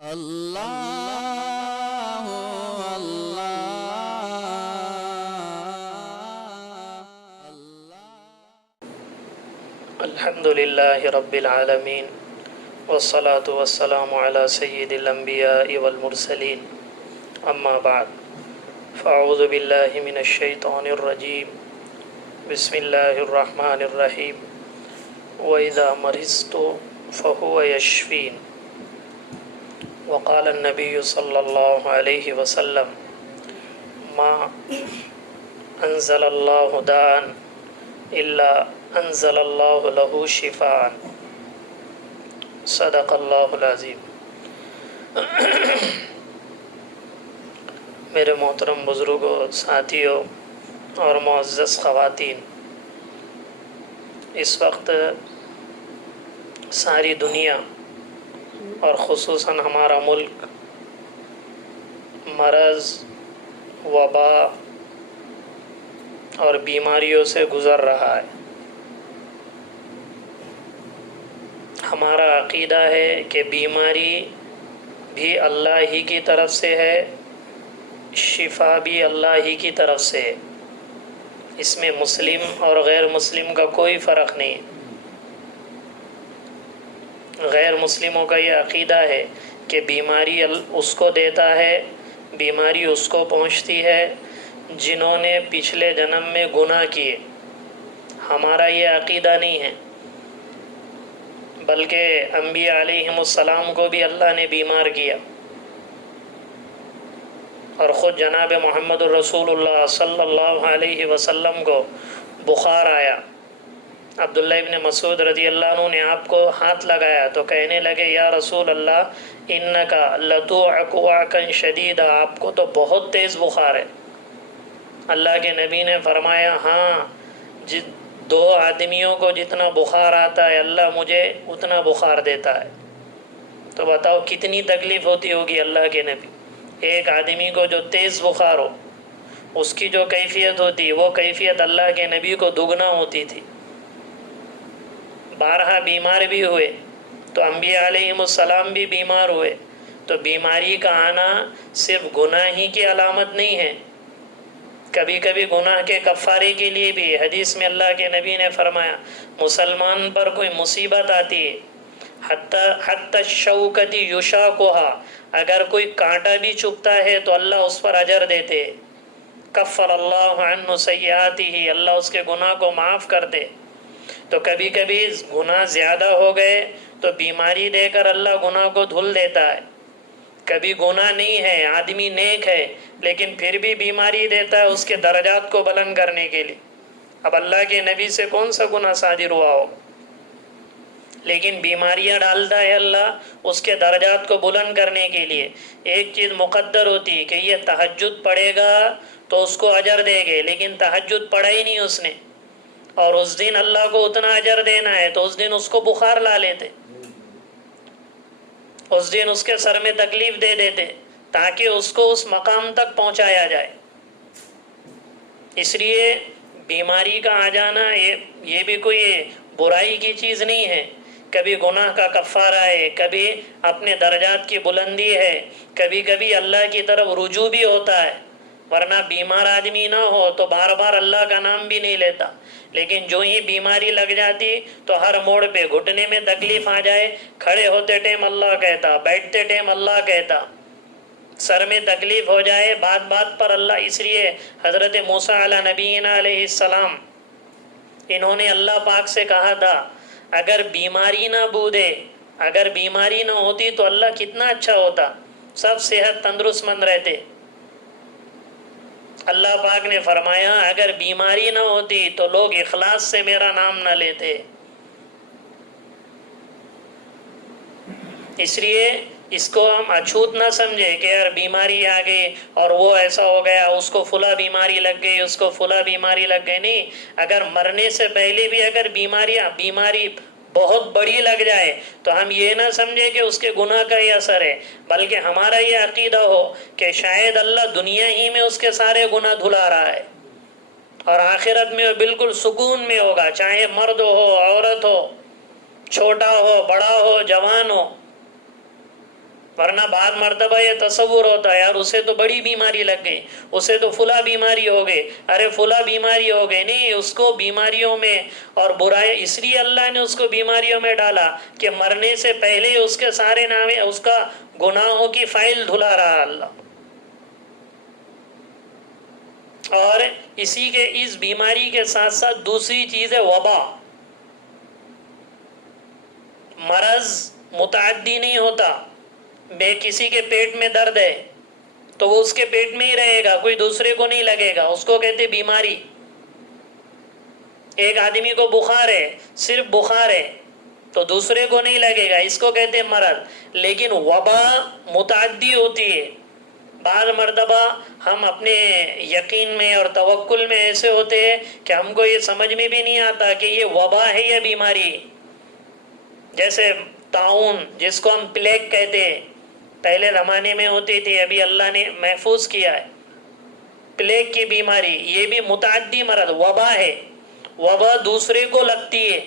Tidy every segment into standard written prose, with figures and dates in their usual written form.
اللہ الحمد للہ رب العالمین والصلاة والسلام علی سید الانبیاء والمرسلین اما بعد فاعوذ باللہ من الشیطان الرجیم بسم اللہ الرحمن الرحیم وَإِذَا مَرِضْتُ فَهُوَ يَشْفِينِ وقال النبی صلی اللہ علیہ وسلم ما انزل اللہ داء الا انزل اللہ لہ شفاء صدق اللہ العظیم۔ میرے محترم بزرگوں، ساتھیوں اور معزز خواتین، اس وقت ساری دنیا اور خصوصاً ہمارا ملک مرض، وبا اور بیماریوں سے گزر رہا ہے۔ ہمارا عقیدہ ہے کہ بیماری بھی اللہ ہی کی طرف سے ہے، شفا بھی اللہ ہی کی طرف سے ہے، اس میں مسلم اور غیر مسلم کا کوئی فرق نہیں ہے۔ غیر مسلموں کا یہ عقیدہ ہے کہ بیماری اس کو دیتا ہے، بیماری اس کو پہنچتی ہے جنہوں نے پچھلے جنم میں گناہ کیے۔ ہمارا یہ عقیدہ نہیں ہے، بلکہ انبیاء علیہم السلام کو بھی اللہ نے بیمار کیا، اور خود جناب محمد الرسول اللہ صلی اللہ علیہ وسلم کو بخار آیا۔ عبداللہ ابن مسعود رضی اللہ عنہ نے آپ کو ہاتھ لگایا تو کہنے لگے یا رسول اللہ انکا لتوعک وعکا شدیدا، آپ کو تو بہت تیز بخار ہے۔ اللہ کے نبی نے فرمایا ہاں، دو آدمیوں کو جتنا بخار آتا ہے اللہ مجھے اتنا بخار دیتا ہے۔ تو بتاؤ کتنی تکلیف ہوتی ہوگی اللہ کے نبی۔ ایک آدمی کو جو تیز بخار ہو، اس کی جو کیفیت ہوتی وہ کیفیت اللہ کے نبی کو دگنا ہوتی تھی۔ بارہا بیمار بھی ہوئے تو انبیاء علیہم السلام بھی بیمار ہوئے۔ تو بیماری کا آنا صرف گناہ ہی کی علامت نہیں ہے، کبھی کبھی گناہ کے کفارے کے لیے بھی۔ حدیث میں اللہ کے نبی نے فرمایا مسلمان پر کوئی مصیبت آتی ہے، حتی الشوکۃ یشاکھا، اگر کوئی کانٹا بھی چبھتا ہے تو اللہ اس پر اجر دیتے، کفر اللہ عنہ سیئاتہ، اللہ اس کے گناہ کو معاف کر دے۔ تو کبھی کبھی گناہ زیادہ ہو گئے تو بیماری دے کر اللہ گناہ کو دھل دیتا ہے۔ کبھی گناہ نہیں ہے، آدمی نیک ہے، لیکن پھر بھی بیماری دیتا ہے اس کے درجات کو بلند کرنے کے لیے۔ اب اللہ کے نبی سے کون سا گناہ صادر ہوا ہو، لیکن بیماریاں ڈالتا ہے اللہ اس کے درجات کو بلند کرنے کے لیے۔ ایک چیز مقدر ہوتی ہے کہ یہ تہجد پڑھے گا تو اس کو اجر دے گے، لیکن تہجد پڑھا ہی نہیں اس نے، اور اس دن اللہ کو اتنا اجر دینا ہے تو اس دن اس کو بخار لا لیتے، اس دن اس کے سر میں تکلیف دے دیتے تاکہ اس کو اس مقام تک پہنچایا جائے۔ اس لیے بیماری کا آ جانا یہ بھی کوئی برائی کی چیز نہیں ہے۔ کبھی گناہ کا کفارہ ہے، کبھی اپنے درجات کی بلندی ہے، کبھی کبھی اللہ کی طرف رجوع بھی ہوتا ہے۔ ورنہ بیمار آدمی نہ ہو تو بار بار اللہ کا نام بھی نہیں لیتا، لیکن جو ہی بیماری لگ جاتی تو ہر موڑ پہ گھٹنے میں تکلیف آ جائے، کھڑے ہوتے ٹائم اللہ کہتا، بیٹھتے ٹائم اللہ کہتا، سر میں تکلیف ہو جائے بات بات پر اللہ۔ اس لیے حضرت موسیٰ علی نبینا علیہ السلام، انہوں نے اللہ پاک سے کہا تھا اگر بیماری نہ بودے، اگر بیماری نہ ہوتی تو اللہ کتنا اچھا ہوتا، سب صحت تندرست مند رہتے۔ اللہ پاک نے فرمایا اگر بیماری نہ ہوتی تو لوگ اخلاص سے میرا نام نہ لیتے۔ اس لیے اس کو ہم اچھوت نہ سمجھے کہ یار بیماری آ گئی اور وہ ایسا ہو گیا، اس کو فلاں بیماری لگ گئی، اس کو فلاں بیماری لگ گئی۔ نہیں، اگر مرنے سے پہلے بھی اگر بیماری بہت بڑی لگ جائے تو ہم یہ نہ سمجھے کہ اس کے گناہ کا ہی اثر ہے، بلکہ ہمارا یہ عقیدہ ہو کہ شاید اللہ دنیا ہی میں اس کے سارے گناہ دھلا رہا ہے، اور آخرت میں وہ بالکل سکون میں ہوگا، چاہے مرد ہو، عورت ہو، چھوٹا ہو، بڑا ہو، جوان ہو۔ ورنہ بعض مرتبہ یہ تصور ہوتا ہے یار اسے تو بڑی بیماری لگ گئی، اسے تو فلاں بیماری ہو گئی، ارے فلاں بیماری ہو گئی، نہیں، اس کو بیماریوں میں اور برائی اس لیے اللہ نے اس کو بیماریوں میں ڈالا کہ مرنے سے پہلے اس کے سارے نام اس کا گناہوں کی فائل دھلا رہا اللہ. اور اسی کے اس بیماری کے ساتھ ساتھ دوسری چیز ہے وبا. مرض متعدی نہیں ہوتا. بے کسی کے پیٹ میں درد ہے تو وہ اس کے پیٹ میں ہی رہے گا، کوئی دوسرے کو نہیں لگے گا، اس کو کہتے بیماری. ایک آدمی کو بخار ہے، صرف بخار ہے تو دوسرے کو نہیں لگے گا، اس کو کہتے مرض. لیکن وبا متعدی ہوتی ہے. بعض مرتبہ ہم اپنے یقین میں اور توکل میں ایسے ہوتے ہیں کہ ہم کو یہ سمجھ میں بھی نہیں آتا کہ یہ وبا ہے یا بیماری. جیسے طاعون جس کو ہم پلیگ کہتے ہیں، پہلے زمانے میں ہوتی تھی، ابھی اللہ نے محفوظ کیا ہے. پلیگ کی بیماری یہ بھی متعدی مرض وبا ہے. وبا دوسرے کو لگتی ہے.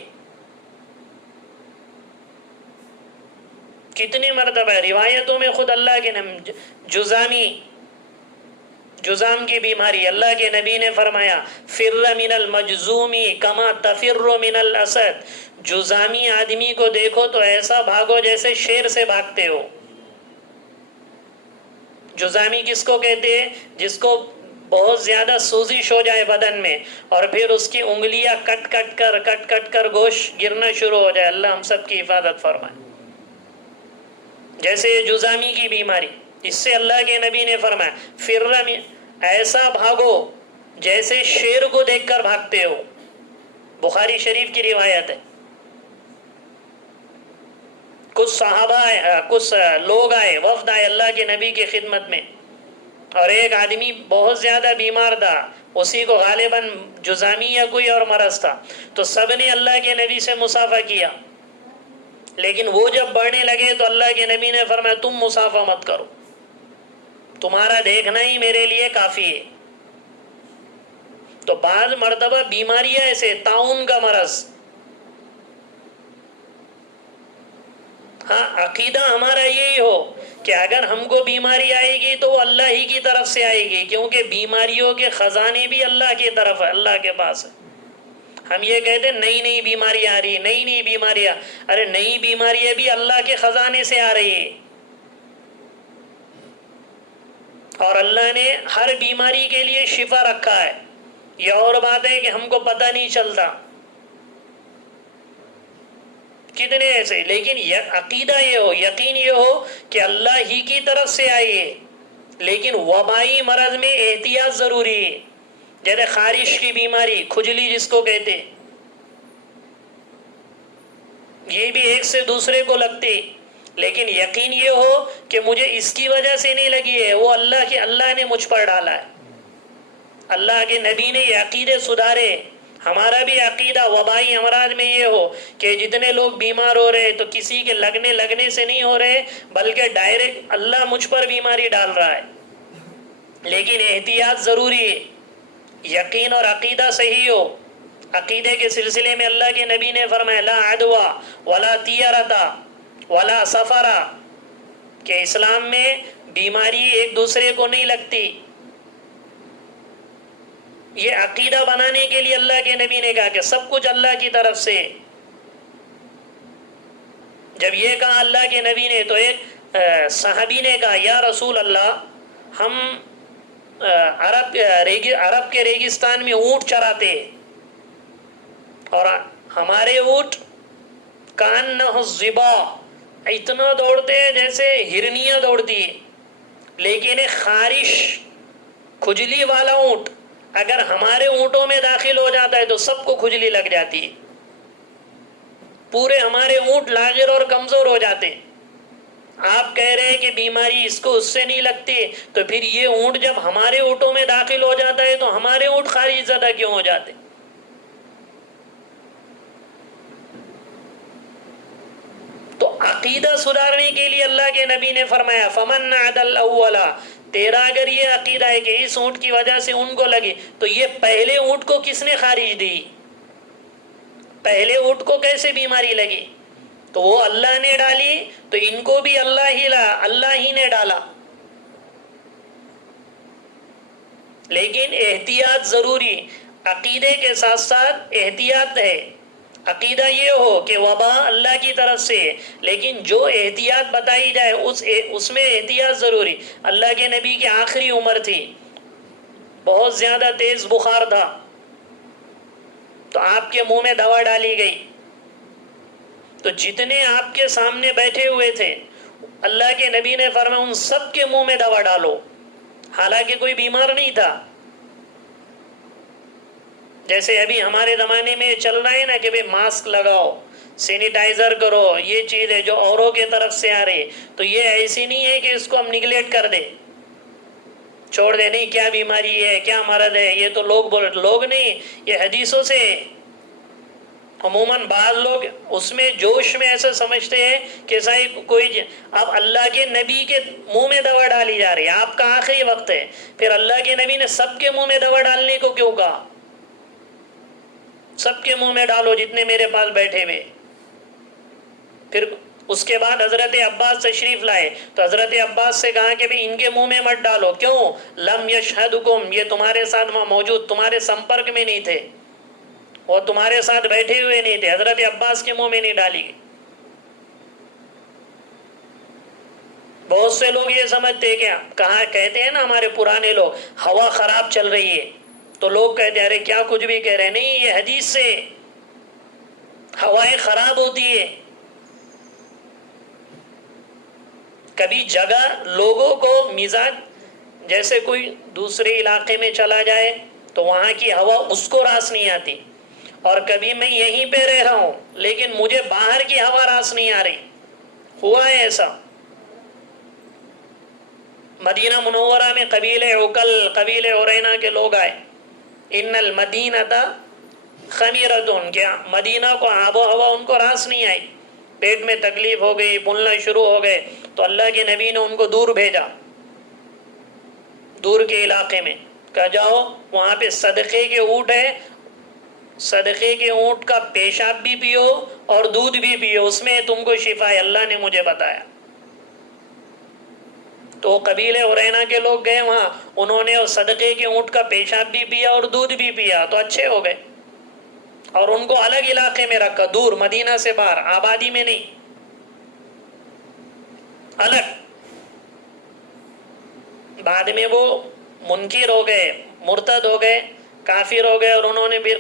کتنی مرتبہ روایتوں میں خود اللہ کے نام جزام کی بیماری، اللہ کے نبی نے فرمایا فر من المجزومی کما تفر من الاسد. جزامی آدمی کو دیکھو تو ایسا بھاگو جیسے شیر سے بھاگتے ہو. جزامی کس کو کہتے ہیں؟ جس کو بہت زیادہ سوزش ہو جائے بدن میں اور پھر اس کی انگلیاں کٹ کر گوشت گرنا شروع ہو جائے. اللہ ہم سب کی حفاظت فرمائے. جیسے جزامی کی بیماری، اس سے اللہ کے نبی نے فرمایا فر ایسا بھاگو جیسے شیر کو دیکھ کر بھاگتے ہو. بخاری شریف کی روایت ہے. کچھ صحابہ آئے، کچھ لوگ آئے، وفد آئے اللہ کے نبی کی خدمت میں، اور ایک آدمی بہت زیادہ بیمار تھا، اسی کو غالباً جزامی یا کوئی اور مرض تھا. تو سب نے اللہ کے نبی سے مصافحہ کیا، لیکن وہ جب بڑھنے لگے تو اللہ کے نبی نے فرمایا تم مصافحہ مت کرو، تمہارا دیکھنا ہی میرے لیے کافی ہے. تو بعض مرتبہ بیماریاں ایسے، طاعون کا مرض، ہاں عقیدہ ہمارا یہی ہو کہ اگر ہم کو بیماری آئے گی تو وہ اللہ ہی کی طرف سے آئے گی، کیونکہ بیماریوں کے خزانے بھی اللہ کی طرف ہے، اللہ کے پاس ہے. ہم یہ کہتے ہیں نئی بیماری آ رہی، نئی بیماریاں، ارے نئی بیماریاں بھی اللہ کے خزانے سے آ رہی ہے. اور اللہ نے ہر بیماری کے لیے شفا رکھا ہے. یہ اور بات ہے کہ ہم کو پتہ نہیں چلتا کتنے ایسے. لیکن عقیدہ یہ ہو، یقین یہ ہو کہ اللہ ہی کی طرف سے آئیے. لیکن وبائی مرض میں احتیاط ضروری ہے. جیسے خارش کی بیماری، کھجلی جس کو کہتے، یہ بھی ایک سے دوسرے کو لگتی، لیکن یقین یہ ہو کہ مجھے اس کی وجہ سے نہیں لگی ہے، وہ اللہ نے مجھ پر ڈالا ہے. اللہ کے نبی نے یہ عقیدے سدھارے. ہمارا بھی عقیدہ وبائی امراض میں یہ ہو کہ جتنے لوگ بیمار ہو رہے تو کسی کے لگنے سے نہیں ہو رہے، بلکہ ڈائریکٹ اللہ مجھ پر بیماری ڈال رہا ہے. لیکن احتیاط ضروری ہے، یقین اور عقیدہ صحیح ہو. عقیدے کے سلسلے میں اللہ کے نبی نے فرمایا لا عدوہ ولا طیرۃ ولا سفر، کہ اسلام میں بیماری ایک دوسرے کو نہیں لگتی. یہ عقیدہ بنانے کے لیے اللہ کے نبی نے کہا کہ سب کچھ اللہ کی طرف سے. جب یہ کہا اللہ کے نبی نے تو ایک صحابی نے کہا یا رسول اللہ، ہم عرب کے ریگستان میں اونٹ چراتے اور ہمارے اونٹ کانہ الظبا، اتنا دوڑتے ہیں جیسے ہرنیاں دوڑتی ہے. لیکن ایک خارش کھجلی والا اونٹ اگر ہمارے اونٹوں میں داخل ہو جاتا ہے تو سب کو کھجلی لگ جاتی ہے، پورے ہمارے اونٹ لاغر اور کمزور ہو جاتے ہیں. آپ کہہ رہے ہیں کہ بیماری اس کو اس سے نہیں لگتی، تو پھر یہ اونٹ جب ہمارے اونٹوں میں داخل ہو جاتا ہے تو ہمارے اونٹ خارج زدہ کیوں ہو جاتے؟ تو عقیدہ سدھارنے کے لیے اللہ کے نبی نے فرمایا فمن عدل اولا، تیرا اگر یہ عقیدہ ہے کہ اس اونٹ کی وجہ سے ان کو لگی تو یہ پہلے اونٹ کو کس نے خارج دی؟ پہلے اونٹ کو کیسے بیماری لگی؟ تو وہ اللہ نے ڈالی تو ان کو بھی اللہ ہی نے ڈالا. لیکن احتیاط ضروری، عقیدے کے ساتھ ساتھ احتیاط ہے. عقیدہ یہ ہو کہ وبا اللہ کی طرف سے، لیکن جو احتیاط بتائی جائے اس میں احتیاط ضروری. اللہ کے نبی کی آخری عمر تھی، بہت زیادہ تیز بخار تھا، تو آپ کے منہ میں دوا ڈالی گئی. تو جتنے آپ کے سامنے بیٹھے ہوئے تھے اللہ کے نبی نے فرمایا ان سب کے منہ میں دوا ڈالو، حالانکہ کوئی بیمار نہیں تھا. جیسے ابھی ہمارے زمانے میں چل رہا ہے نا کہ ماسک لگاؤ، سینیٹائزر کرو، یہ چیز ہے جو اوروں کے طرف سے آ رہی. تو یہ ایسی نہیں ہے کہ اس کو ہم نگلیکٹ کر دیں، چھوڑ دیں، نہیں کیا بیماری ہے کیا مرض ہے یہ تو لوگ نہیں، یہ حدیثوں سے. عموماً بعض لوگ اس میں جوش میں ایسا سمجھتے ہیں کہ کوئی اب اللہ کے نبی کے منہ میں دوا ڈالی جا رہی ہے، آپ کا آخری وقت ہے، پھر اللہ کے نبی نے سب کے منہ میں دوا ڈالنے کو کیوں کہا؟ سب کے منہ میں ڈالو جتنے میرے پاس بیٹھے ہوئے. پھر اس کے بعد حضرت عباس تشریف لائے تو حضرت عباس سے کہا کہ ان کے منہ میں مت ڈالو. کیوں؟ لم یشہدکم، یہ تمہارے ساتھ موجود، تمہارے سمپرک میں نہیں تھے، وہ تمہارے ساتھ بیٹھے ہوئے نہیں تھے. حضرت عباس کے منہ میں نہیں ڈالی. بہت سے لوگ یہ سمجھتے کہ کہتے ہیں نا ہمارے پرانے لوگ، ہوا خراب چل رہی ہے تو لوگ کہتے ہیں ارے کیا کچھ بھی کہہ رہے ہیں. نہیں، یہ حدیث سے ہوائیں خراب ہوتی ہے. کبھی جگہ لوگوں کو مزاج، جیسے کوئی دوسرے علاقے میں چلا جائے تو وہاں کی ہوا اس کو راس نہیں آتی، اور کبھی میں یہیں پہ رہ رہا ہوں لیکن مجھے باہر کی ہوا راس نہیں آ رہی. ہوا ہے ایسا. مدینہ منورہ میں قبیلہ عقل، قبیلہ عرینہ کے لوگ آئے. ان المدینۃ خمیرۃ، کیا مدینہ کو آب و ہوا ان کو راس نہیں آئی، پیٹ میں تکلیف ہو گئی، بولنا شروع ہو گئے. تو اللہ کے نبی نے ان کو دور بھیجا، دور کے علاقے میں، کہا جاؤ وہاں پہ صدقے کے اونٹ ہے، صدقے کے اونٹ کا پیشاب بھی پیو اور دودھ بھی پیو، اس میں تم کو شفا ہے، اللہ نے مجھے بتایا. تو قبیلے عرینہ کے لوگ گئے وہاں، انہوں نے صدقے کے اونٹ کا پیشاب بھی پیا اور دودھ بھی پیا تو اچھے ہو گئے. اور ان کو الگ علاقے میں رکھا، دور، مدینہ سے باہر، آبادی میں نہیں، الگ. بعد میں وہ منکر ہو گئے، مرتد ہو گئے، کافر ہو گئے، اور انہوں نے پھر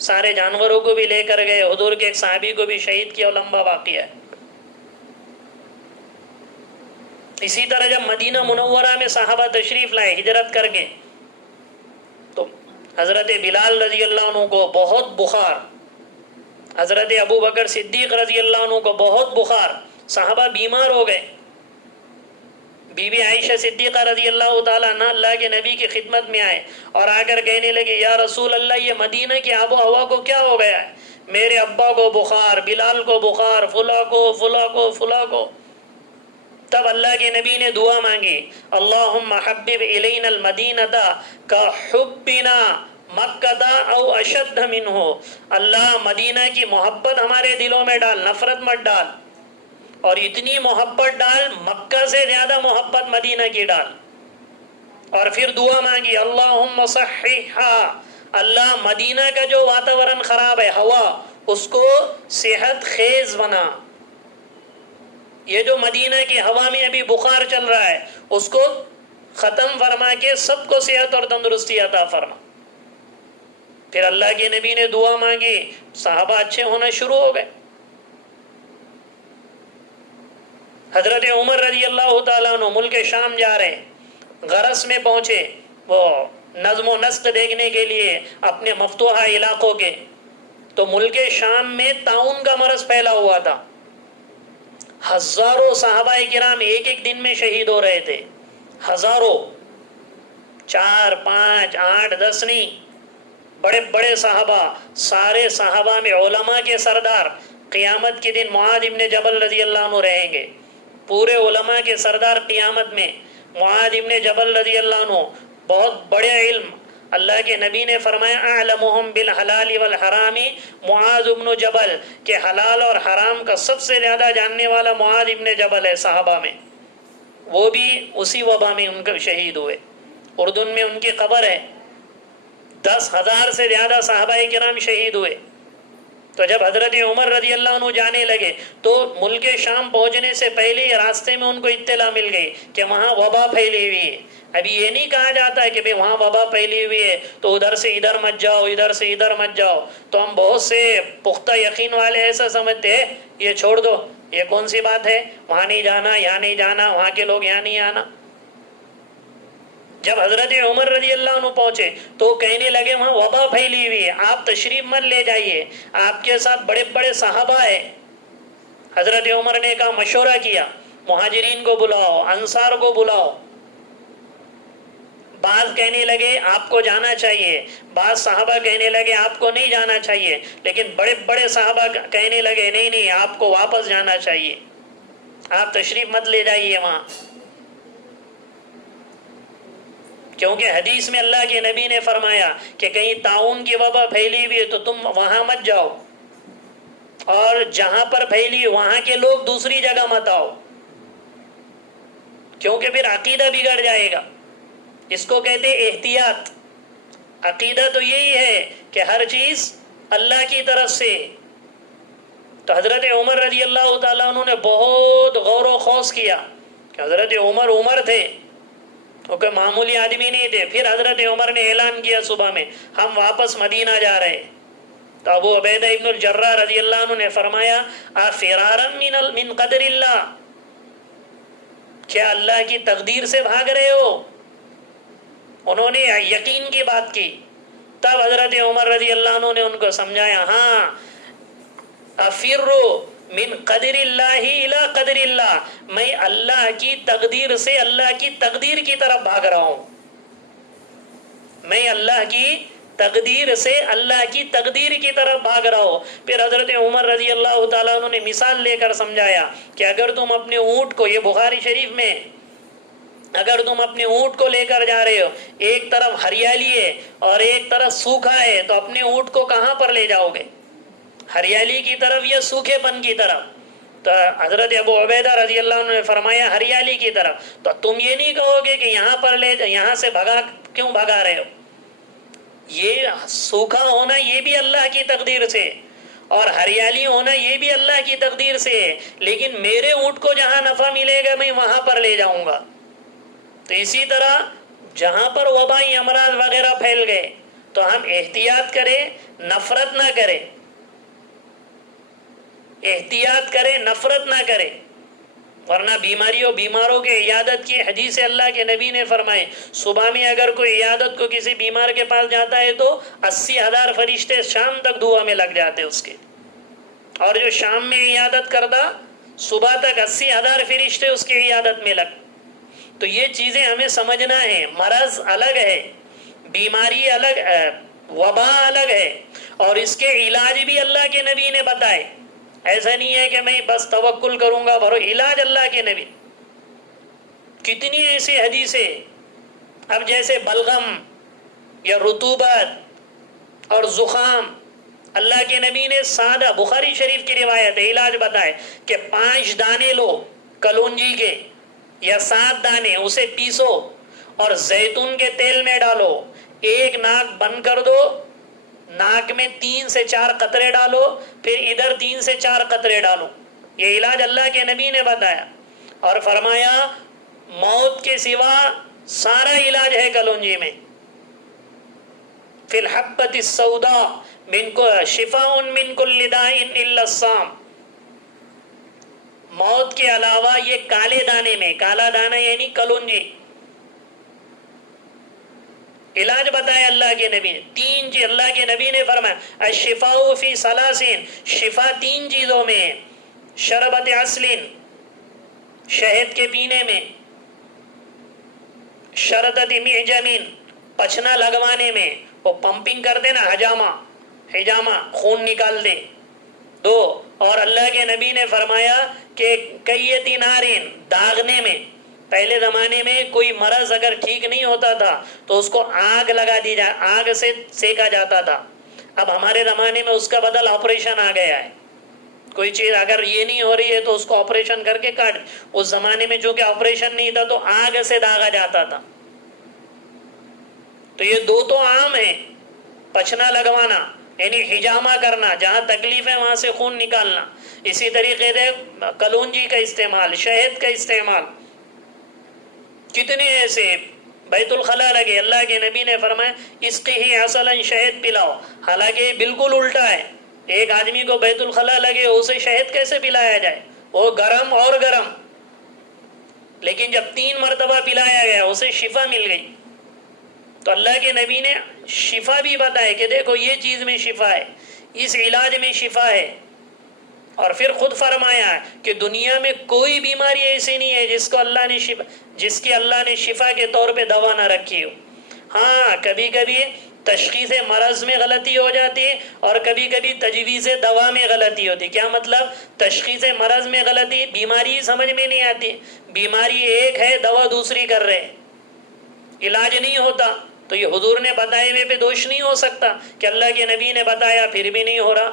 سارے جانوروں کو بھی لے کر گئے، حضور کے ایک صحابی کو بھی شہید کیا، لمبا واقعہ ہے. اسی طرح جب مدینہ منورہ میں صحابہ تشریف لائے ہجرت کر کے، تو حضرت بلال رضی اللہ عنہ کو بہت بخار، حضرت ابو بکر صدیق رضی اللہ عنہ کو بہت بخار، صحابہ بیمار ہو گئے. بی بی عائشہ صدیقہ رضی اللہ تعالیٰ عنہ اللہ کے نبی کی خدمت میں آئے اور آ کر کہنے لگے یا رسول اللہ یہ مدینہ کی آب و ہوا کو کیا ہو گیا ہے؟ میرے ابا کو بخار، بلال کو بخار، فلاں کو فلاں کو فلاں کو. تب اللہ کے نبی نے دعا مانگی، اللہم حبب الینا المدینۃ کحبنا مکۃ او اشد منہ. اللہ مدینہ کی محبت ہمارے دلوں میں ڈال، نفرت مت ڈال، اور اتنی محبت ڈال مکہ سے زیادہ محبت مدینہ کی ڈال. اور پھر دعا مانگی اللہم صححھا، اللہ مدینہ کا جو واتاورن خراب ہے، ہوا، اس کو صحت خیز بنا. یہ جو مدینہ کی ہوا میں ابھی بخار چل رہا ہے اس کو ختم فرما کے سب کو صحت اور تندرستی عطا فرما. پھر اللہ کے نبی نے دعا مانگی، صحابہ اچھے ہونا شروع ہو گئے. حضرت عمر رضی اللہ تعالیٰ عنہ ملک شام جا رہے ہیں، غرس میں پہنچے، وہ نظم و نسق دیکھنے کے لیے اپنے مفتوحہ علاقوں کے. تو ملک شام میں طاعون کا مرض پھیلا ہوا تھا، ہزاروں صحابہ کرام ایک ایک دن میں شہید ہو رہے تھے، ہزاروں، 4 5 8 10 نہیں، بڑے بڑے صحابہ. سارے صحابہ میں علماء کے سردار قیامت کے دن معاذ ابن جبل رضی اللہ عنہ رہیں گے. پورے علماء کے سردار قیامت میں معاذ ابن جبل رضی اللہ عنہ، بہت بڑے علم، اللہ کے نبی نے فرمایا اعلمہم بالحلال والحرام معاذ بن جبل، کہ حلال اور حرام کا سب سے زیادہ جاننے والا معاذ ابن جبل ہے صحابہ میں، وہ بھی اسی وبا میں ان کا شہید ہوئے۔ اردن میں ان کی قبر ہے، 10,000 سے زیادہ صحابہ کرام شہید ہوئے۔ تو جب حضرت عمر رضی اللہ عنہ جانے لگے تو ملک شام پہنچنے سے پہلے ہی راستے میں ان کو اطلاع مل گئی کہ وہاں وبا پھیلی ہوئی ہے۔ ابھی یہ نہیں کہا جاتا ہے کہ بھئی وہاں وبا پھیلی ہوئی ہے تو ادھر سے ادھر مت جاؤ، ادھر سے ادھر مت جاؤ۔ تو ہم بہت سے پختہ یقین والے ایسا سمجھتے ہیں یہ چھوڑ دو، یہ کون سی بات ہے، وہاں نہیں جانا، یہاں نہیں جانا، وہاں کے لوگ یہاں نہیں آنا۔ جب حضرت عمر رضی اللہ عنہ پہنچے تو کہنے لگے وہاں وبا پھیلی ہوئی ہے، آپ تشریف مت لے جائیے، آپ کے ساتھ بڑے بڑے صحابہ ہیں۔ حضرت عمر نے کہا مشورہ کیا، مہاجرین کو بلاؤ، انصار کو بلاؤ۔ بعض کہنے لگے آپ کو جانا چاہیے، بعض صحابہ کہنے لگے آپ کو نہیں جانا چاہیے، لیکن بڑے بڑے صحابہ کہنے لگے نہیں نہیں آپ کو واپس جانا چاہیے، آپ تشریف مت لے جائیے وہاں، کیونکہ حدیث میں اللہ کے نبی نے فرمایا کہ کہیں طاعون کی وبا پھیلی ہوئی ہے تو تم وہاں مت جاؤ، اور جہاں پر پھیلی وہاں کے لوگ دوسری جگہ مت آؤ، کیونکہ پھر عقیدہ بگڑ جائے گا۔ اس کو کہتے احتیاط۔ عقیدہ تو یہی ہے کہ ہر چیز اللہ کی طرف سے۔ تو حضرت عمر رضی اللہ تعالیٰ عنہ نے بہت غور و خوض کیا کہ حضرت عمر تھے، وہ کوئی معمولی آدمی نہیں تھے۔ پھر حضرت عمر نے اعلان کیا صبح میں ہم واپس مدینہ جا رہے۔ تو ابو عبیدہ ابن الجراح رضی اللہ عنہ نے فرمایا فرارا من قدر اللہ، کیا اللہ کی تقدیر سے بھاگ رہے ہو؟ انہوں نے یقین کی بات کی۔ تب حضرت عمر رضی اللہ عنہ نے ان کو سمجھایا ہاں افروا من قدر اللہ الی قدر اللہ، میں اللہ کی تقدیر سے اللہ کی تقدیر کی طرف بھاگ رہا ہوں، میں اللہ کی تقدیر سے اللہ کی تقدیر کی طرف بھاگ رہا ہوں۔ پھر حضرت عمر رضی اللہ تعالیٰ عنہ نے مثال لے کر سمجھایا کہ اگر تم اپنے اونٹ کو، یہ بخاری شریف میں، اگر تم اپنے اونٹ کو لے کر جا رہے ہو، ایک طرف ہریالی ہے اور ایک طرف سوکھا ہے، تو اپنے اونٹ کو کہاں پر لے جاؤ گے؟ ہریالی کی طرف یا سوکھے پن کی طرف؟ تو حضرت ابو عبیدہ رضی اللہ عنہ نے فرمایا ہریالی کی طرف۔ تو تم یہ نہیں کہو گے کہ یہاں پر یہاں سے کیوں بھگا رہے ہو؟ یہ سوکھا ہونا یہ بھی اللہ کی تقدیر سے، اور ہریالی ہونا یہ بھی اللہ کی تقدیر سے ہے، لیکن میرے اونٹ کو جہاں نفع ملے گا میں وہاں پر لے جاؤں گا۔ تو اسی طرح جہاں پر وبائی امراض وغیرہ پھیل گئے تو ہم احتیاط کریں، نفرت نہ کریں، احتیاط کریں، نفرت نہ کریں، ورنہ بیماروں کے عیادت کی حدیث اللہ کے نبی نے فرمائے صبح میں اگر کوئی عیادت کو کسی بیمار کے پاس جاتا ہے تو 80,000 فرشتے شام تک دعا میں لگ جاتے اس کے، اور جو شام میں عیادت کرتا صبح تک 80,000 فرشتے اس کی عیادت میں لگ۔ تو یہ چیزیں ہمیں سمجھنا ہے، مرض الگ ہے، بیماری الگ ہے، وبا الگ ہے، اور اس کے علاج بھی اللہ کے نبی نے بتائے۔ ایسا نہیں ہے کہ میں بس توکل کروں گا، بھرو علاج اللہ کے نبی، کتنی ایسی حدیثیں۔ اب جیسے بلغم یا رطوبت اور زخام، اللہ کے نبی نے سادہ بخاری شریف کی روایت ہے علاج بتائے کہ 5 دانے لو کلونجی کے یا 7 دانے، اسے پیسو اور زیتون کے تیل میں ڈالو، ایک ناک بند کر دو، ناک میں 3 سے 4 قطرے ڈالو، پھر ادھر 3 سے 4 قطرے ڈالو۔ یہ علاج اللہ کے نبی نے بتایا، اور فرمایا موت کے سوا سارا علاج ہے کلونجی میں۔ فی الحبۃ السوداء شفاء من کل داء الا السام، موت کے علاوہ یہ کالے دانے میں، کالا دانہ یعنی کلونجی، علاج بتایا اللہ کے نبی نے۔ 3 چیز اللہ کے نبی نے فرمایا الشفاء فی ثلاثین، شفا 3 چیزوں میں، شربت عسل، شہد کے پینے میں، شردت معجم، پچنا لگوانے میں، وہ پمپنگ کرتے نا، حجامہ خون نکال دے، 2، اور اللہ کے نبی نے فرمایا کہ کیتی نارین، داغنے میں، پہلے زمانے میں کوئی مرض اگر ٹھیک نہیں ہوتا تھا تو اس کو آگ لگا دی آگ سے سیکا جاتا تھا. اب ہمارے زمانے میں اس کا بدل آپریشن آ گیا ہے. کوئی چیز اگر یہ نہیں ہو رہی ہے تو اس کو آپریشن کر کے کاٹ. اس زمانے میں چونکہ آپریشن نہیں تھا تو آگ سے داغا جاتا تھا. تو یہ دو تو عام ہیں، پچھنا لگوانا یعنی حجامہ کرنا، جہاں تکلیف ہے وہاں سے خون نکالنا. اسی طریقے سے کلونجی کا استعمال، شہد کا استعمال، کتنے ایسے بیت الخلا لگے. اللہ کے نبی نے فرمایا اسقی عسلا، شہد پلاؤ. حالانکہ بالکل الٹا ہے. ایک آدمی کو بیت الخلا لگے اسے شہد کیسے پلایا جائے؟ وہ گرم اور گرم. لیکن جب 3 مرتبہ پلایا گیا اسے شفا مل گئی. تو اللہ کے نبی نے شفا بھی بتائے کہ دیکھو یہ چیز میں شفا ہے، اس علاج میں شفا ہے. اور پھر خود فرمایا کہ دنیا میں کوئی بیماری ایسی نہیں ہے جس کی اللہ نے شفا کے طور پہ دوا نہ رکھی ہو. ہاں کبھی کبھی تشخیص مرض میں غلطی ہو جاتی ہے اور کبھی کبھی تجویز دوا میں غلطی ہوتی. کیا مطلب؟ تشخیص مرض میں غلطی، بیماری سمجھ میں نہیں آتی، بیماری ایک ہے دوا دوسری کر رہے، علاج نہیں ہوتا. تو یہ حضور نے بتائے ہوئے پہ دوش نہیں ہو سکتا کہ اللہ کے نبی نے بتایا پھر بھی نہیں ہو رہا.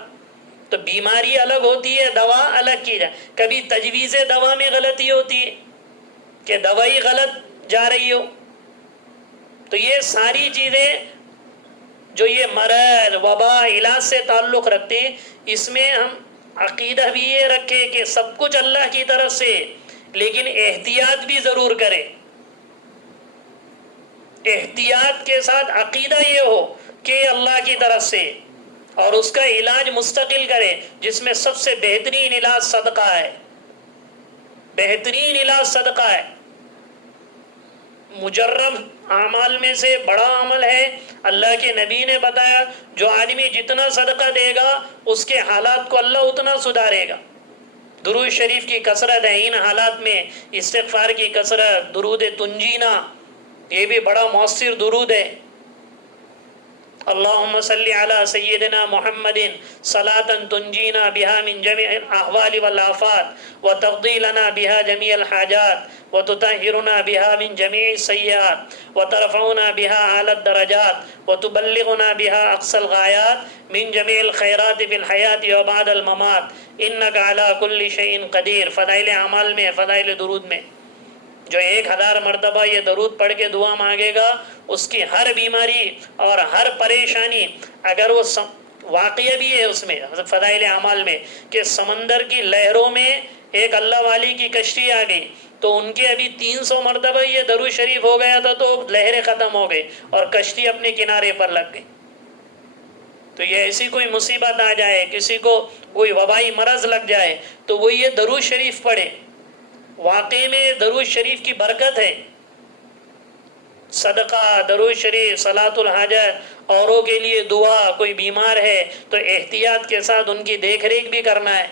تو بیماری الگ ہوتی ہے، دوا الگ کی جائے. کبھی تجویز دوا میں غلطی ہوتی ہے کہ دوائی غلط جا رہی ہو. تو یہ ساری چیزیں جو یہ مرض وبا علاج سے تعلق رکھتے ہیں، اس میں ہم عقیدہ بھی یہ رکھے کہ سب کچھ اللہ کی طرف سے، لیکن احتیاط بھی ضرور کرے. احتیاط کے ساتھ عقیدہ یہ ہو کہ اللہ کی طرف سے، اور اس کا علاج مستقل کرے، جس میں سب سے بہترین علاج صدقہ ہے. بہترین علاج صدقہ ہے. مجرب اعمال میں سے بڑا عمل ہے. اللہ کے نبی نے بتایا جو آدمی جتنا صدقہ دے گا اس کے حالات کو اللہ اتنا سدھارے گا. درود شریف کی کثرت ہے ان حالات میں، استغفار کی کثرت، درود تنجینا، یہ بھی بڑا مؤثر درود ہے. اللہم صلی علی سیدنا محمد صلاة تنجینا بها من جميع الاحوال والآفات وتقضی لنا بها جميع الحاجات وتطہرنا بها من جميع السیئات وترفعنا بها اعلی الدرجات وتبلغنا بها اقصى الغایات من جميع الخیرات في الحیات وبعد الممات انک علی کل شیء قدیر. فضائل اعمال میں، فضائل درود میں جو 1000 مرتبہ یہ درود پڑھ کے دعا مانگے گا، اس کی ہر بیماری اور ہر پریشانی، اگر وہ واقعہ بھی ہے اس میں فضائل اعمال میں کہ سمندر کی لہروں میں ایک اللہ والی کی کشتی آ گئی تو ان کے ابھی 300 مرتبہ یہ درود شریف ہو گیا تھا تو لہریں ختم ہو گئی اور کشتی اپنے کنارے پر لگ گئی. تو یہ ایسی کوئی مصیبت آ جائے، کسی کو کوئی وبائی مرض لگ جائے تو وہ یہ درود شریف پڑھے. واقعی میں درود شریف کی برکت ہے. صدقہ، درود شریف، صلاۃ الحاجت، اوروں کے لیے دعا، کوئی بیمار ہے تو احتیاط کے ساتھ ان کی دیکھ ریکھ بھی کرنا ہے.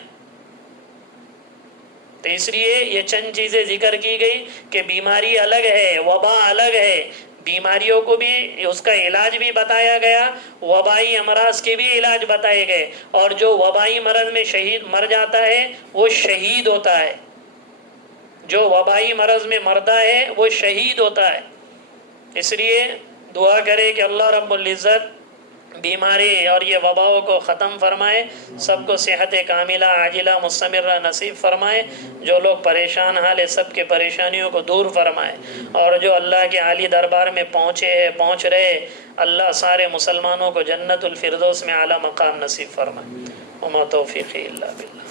تو اس لیے یہ چند چیزیں ذکر کی گئی کہ بیماری الگ ہے، وبا الگ ہے. بیماریوں کو بھی اس کا علاج بھی بتایا گیا، وبائی امراض کے بھی علاج بتائے گئے. اور جو وبائی مرض میں شہید مر جاتا ہے وہ شہید ہوتا ہے. جو وبائی مرض میں مرتا ہے وہ شہید ہوتا ہے. اس لیے دعا کرے کہ اللہ رب العزت بیماری اور یہ وباؤں کو ختم فرمائے، سب کو صحت کاملہ عاجلہ مستمرہ نصیب فرمائے. جو لوگ پریشان حال ہے سب کے پریشانیوں کو دور فرمائے، اور جو اللہ کے عالی دربار میں پہنچ رہے، اللہ سارے مسلمانوں کو جنت الفردوس میں اعلیٰ مقام نصیب فرمائے. وما توفیقی الا باللہ.